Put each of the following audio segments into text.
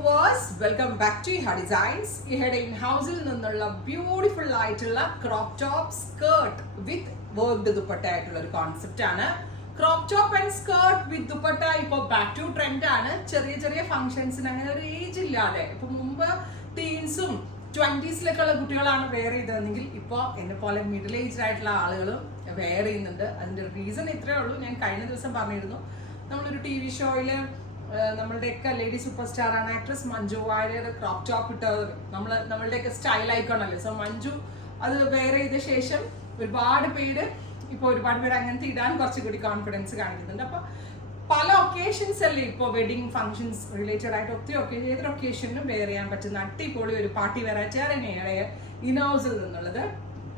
viewers, welcome back to Iha Designs. Ihade in-house-il ninnulla beautiful ആയിട്ടുള്ള crop top skirt with worked dupatta ആയിട്ടുള്ള ഒരു concept ആണ്. Crop top and skirt with dupatta ഇപ്പോൾ back to trend ആണ്. ചെറിയ ചെറിയ ഫംഗ്ഷൻസിന് അങ്ങനെ ഒരു ഏജ് ഇല്ലാതെ ഇപ്പൊ മുമ്പ് ടീൻസും 20s-ലൊക്കെയുള്ള കുട്ടികളാണ് വെയർ ചെയ്തതെങ്കിൽ ഇപ്പോൾ എന്നെ പോലെ മിഡിൽ ഏജ്ഡ് ആയിട്ടുള്ള ആളുകളും വെയർ ചെയ്യുന്നുണ്ട്. അതിന്റെ റീസൺ ഇത്രയേ ഉള്ളൂ. ഞാൻ കഴിഞ്ഞ ദിവസം പറഞ്ഞിരുന്നു, നമ്മളൊരു TV ഷോയില് നമ്മളുടെയൊക്കെ ലേഡി സൂപ്പർ സ്റ്റാർ ആണ് actress Manju Warrier crop top ഇട്ടത് നമ്മളുടെയൊക്കെ സ്റ്റൈൽ ഐക്കോണല്ലേ. സോ മഞ്ജു അത് വെയർ ചെയ്ത ശേഷം ഒരുപാട് പേര് അങ്ങനത്തെ ഇടാൻ കുറച്ചുകൂടി കോൺഫിഡൻസ് കാണിക്കുന്നുണ്ട്. അപ്പൊ പല ഒക്കേഷൻസ് അല്ലേ ഇപ്പോൾ വെഡിങ് ഫംഗ്ഷൻസ് റിലേറ്റഡ് ആയിട്ട് ഒത്തിരി ഏതൊരു ഒക്കേഷനും വെയർ ചെയ്യാൻ പറ്റുന്ന അടിപൊളി ഒരു പാർട്ടി വെറൈറ്റി തന്നെയാണ് ഇൻ-ഹൗസിൽ നിന്നുള്ളത്.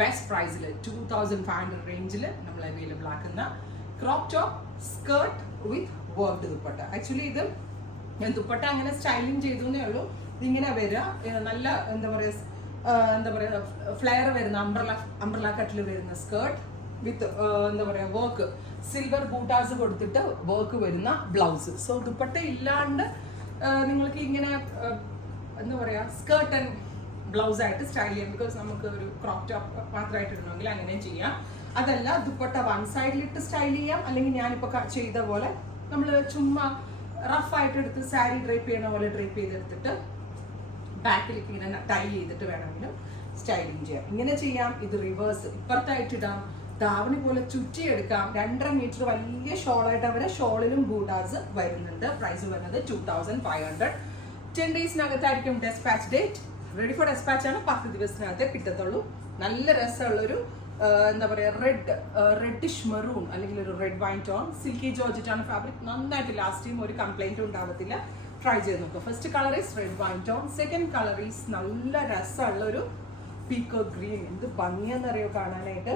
ബെസ്റ്റ് പ്രൈസിൽ 2500 റേഞ്ചിൽ നമ്മൾ അവൈലബിൾ ആക്കുന്ന ക്രോപ്പ് ടോപ്പ് സ്കേർട്ട് വിത്ത് വർക്ക്ഡ് ദുപ്പട്ട. ആക്ച്വലി ഇത് ഞാൻ ദുപ്പട്ട അങ്ങനെ സ്റ്റൈലിംഗ് ചെയ്തു എന്നേ ഉള്ളൂ. ഇതിങ്ങനെ വരിക നല്ല എന്താ പറയാ ഫ്ലെയർ വരുന്ന അംബ്രല കട്ടിൽ വരുന്ന സ്കേർട്ട് വിത്ത് എന്താ പറയാ വർക്ക് സിൽവർ ബൂട്ടാസ് കൊടുത്തിട്ട് വർക്ക് വരുന്ന ബ്ലൗസ്. സോ ദുപ്പട്ട ഇല്ലാണ്ട് നിങ്ങൾക്ക് ഇങ്ങനെ എന്താ പറയാ സ്കേർട്ട് ആൻഡ് ബ്ലൗസ് ആയിട്ട് സ്റ്റൈൽ ചെയ്യാം. ബിക്കോസ് നമുക്ക് ഒരു ക്രോപ്പ് ടോപ്പ് മാത്രമായിട്ട് ഇടണമെങ്കിൽ അങ്ങനെ ചെയ്യാം. അതല്ല ദുപ്പട്ട വൺ സൈഡിലിട്ട് സ്റ്റൈൽ ചെയ്യാം, അല്ലെങ്കിൽ ഞാനിപ്പോ ചെയ്ത പോലെ നമ്മൾ ചുമ്മാ റഫായിട്ട് എടുത്ത് സാരി ഡ്രൈപ്പ് ചെയ്യണ പോലെ ഡ്രൈപ്പ് ചെയ്തെടുത്തിട്ട് ബാക്കിലേക്ക് ഇങ്ങനെ ടൈ ചെയ്തിട്ട് വേണമെങ്കിലും സ്റ്റൈലിങ് ചെയ്യാം. ഇങ്ങനെ ചെയ്യാം. ഇത് റിവേഴ്സ് ഇപ്പുറത്തായിട്ട് ഇടാം, ധാവണി പോലെ ചുറ്റിയെടുക്കാം. 2.5 മീറ്റർ വലിയ ഷോളായിട്ട് അവരെ ഷോളിലും ബൂട്ടാസ് വരുന്നുണ്ട്. പ്രൈസ് വരുന്നത് 2500. 10 ഡേയ്സിനകത്തായിരിക്കും dispatch date. Ready for dispatch ആണ്. 10 ദിവസത്തിനകത്തേ കിട്ടത്തുള്ളൂ. നല്ല രസമുള്ളൊരു എന്താ പറയാ റെഡിഷ് മെറൂൺ അല്ലെങ്കിൽ ഒരു red wine tone silky georgette ആണ് ഫാബ്രിക്. നന്നായിട്ട് ലാസ്റ്റ് ടൈം ഒരു കംപ്ലൈന്റ് ഉണ്ടാവത്തില്ല. ട്രൈ ചെയ്ത് നോക്കുക. First colour is red wine tone. Second colour is നല്ല രസമുള്ള ഒരു പീക്കോ ഗ്രീൻ. എന്ത് ഭംഗിയെന്നറിയോ കാണാനായിട്ട്.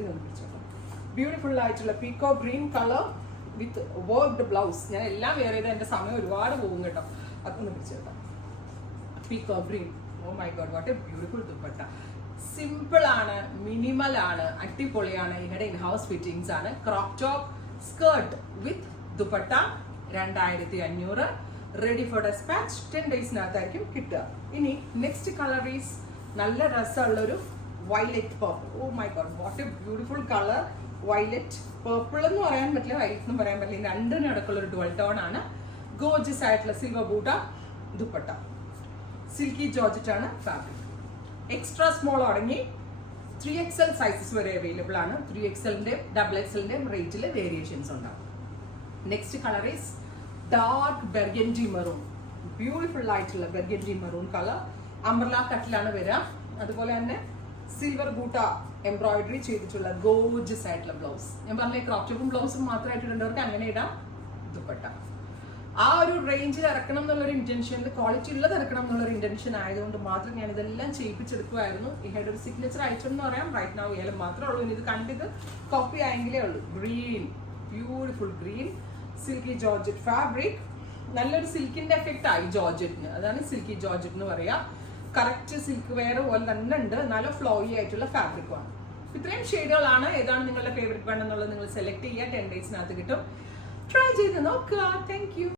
ഇതൊന്ന് പിടിച്ചോളൂ. ബ്യൂട്ടിഫുൾ ആയിട്ടുള്ള പീക്കോ ഗ്രീൻ കളർ വിത്ത് വർക്ക്ഡ് ബ്ലൗസ്. ഞാൻ എല്ലാം വെയർ ചെയ്ത് എന്റെ സമയം ഒരുപാട് പോകും കേട്ടോ. അതൊന്ന് പിടിച്ചേക്കാം. Peacock green. Oh my god, what a beautiful dupatta. Simple ആണ്, മിനിമൽ ആണ്, അടിപൊളിയാണ്. ഇവിടെ ഇൻ ഹൗസ് ഫിറ്റിംഗ്സ് ആണ്. Crop top skirt with dupatta 2500. Ready for dispatch. 10 ഡേയ്സിനകത്തായിരിക്കും കിട്ടുക. ഇനി നെക്സ്റ്റ് കളർ ഈസ് നല്ല രസമുള്ളൊരു violet purple. Oh my god, what a beautiful colour. Violet purple എന്ന് പറയാൻ പറ്റില്ല, വയലറ്റ് എന്ന് പറയാൻ പറ്റില്ല. രണ്ടിനും ഇടയ്ക്കുള്ള ഒരു ഡുവൽ ടോൺ ആണ്. ഗോർജിയസ് ആയിട്ടുള്ള സിൽവർ ബൂട്ട ദുപ്പട്ട. സിൽക്കി ജോർജറ്റ് ആണ് ഫാബ്രിക്. എക്സ്ട്രാ സ്മോൾ അടങ്ങി 3XL സൈസസ് വരെ അവൈലബിൾ ആണ്. 3XLന്റെ XXLന്റെ റേറ്റിൽ വേരിയേഷൻസ് ഉണ്ടാവും. Next colour is dark burgundy maroon. Beautiful ആയിട്ടുള്ള ബെർഗൻഡി മെറൂൺ കളർ. അംബ്രല കട്ടിലാണ് വരിക. അതുപോലെ തന്നെ സിൽവർ ബൂട്ട എംബ്രോയിഡറി ചെയ്തിട്ടുള്ള ഗോർജിയസ് ആയിട്ടുള്ള ബ്ലൗസ്. ഞാൻ പറഞ്ഞ ക്രോപ്പ് ടോപ്പും ബ്ലൗസും മാത്രമായിട്ട് ഇടേണ്ടവർക്ക് അങ്ങനെ ഇടാം. ദുപ്പട്ട ആ ഒരു റേഞ്ചിൽ ഇറക്കണം എന്നുള്ളൊരു ഇന്റൻഷൻ, ക്വാളിറ്റി ഉള്ളത് ഇറക്കണം എന്നുള്ളൊരു ഇന്റൻഷൻ ആയതുകൊണ്ട് മാത്രം ഞാൻ ഇതെല്ലാം ചെയ്യിപ്പിച്ചെടുക്കുമായിരുന്നു. ഇഹയുടെ ഒരു സിഗ്നേച്ചർ ഐറ്റം എന്ന് പറയാം റൈറ്റ് നൗ ഏലം മാത്രമേ ഉള്ളൂ. ഇനി ഇത് കണ്ടിത് കോപ്പി ആയെങ്കിലേ ഉള്ളൂ. Green, beautiful green silky georgette fabric. നല്ലൊരു സിൽക്കിന്റെ എഫക്റ്റ് ആയി ജോർജറ്റിന്. അതാണ് സിൽക്കി ജോർജറ്റ് എന്ന് പറയാ. കറക്റ്റ് സിൽക്ക് വെയർ പോലെ തന്നെ ഉണ്ട്. നല്ല ഫ്ലോയി ആയിട്ടുള്ള ഫാബ്രിക്കുമാണ്. ഇത്രയും ഷെയ്ഡുകളാണ്. ഏതാണ് നിങ്ങളുടെ ഫേവറേറ്റ് വേണമെന്നുള്ളത് നിങ്ങൾ സെലക്ട് ചെയ്യുക. 10 ഡേയ്സിനകത്ത് കിട്ടും. ട്രൈ ചെയ്ത് നോക്കുക. Thank you.